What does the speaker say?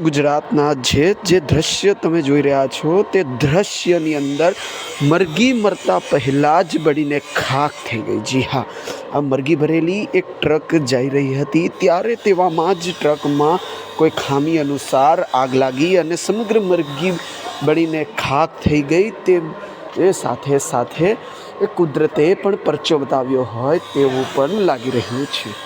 ગુજરાતના જે દ્રશ્ય તમે જોઈ રહ્યા છો તે દ્રશ્યની અંદર મરઘી મરતા પહેલાં જ બળીને ખાખ થઈ ગઈ. જી હા, આ મરઘી ભરેલી એક ટ્રક જઈ રહી હતી ત્યારે તેવામાં જ ટ્રકમાં કોઈ ખામી અનુસાર આગ લાગી અને સમગ્ર મરઘી બળીને ખાખ થઈ ગઈ. તે સાથે સાથે એ કુદરતે પણ પરચો બતાવ્યો હોય તેવું પણ લાગી રહ્યું છે.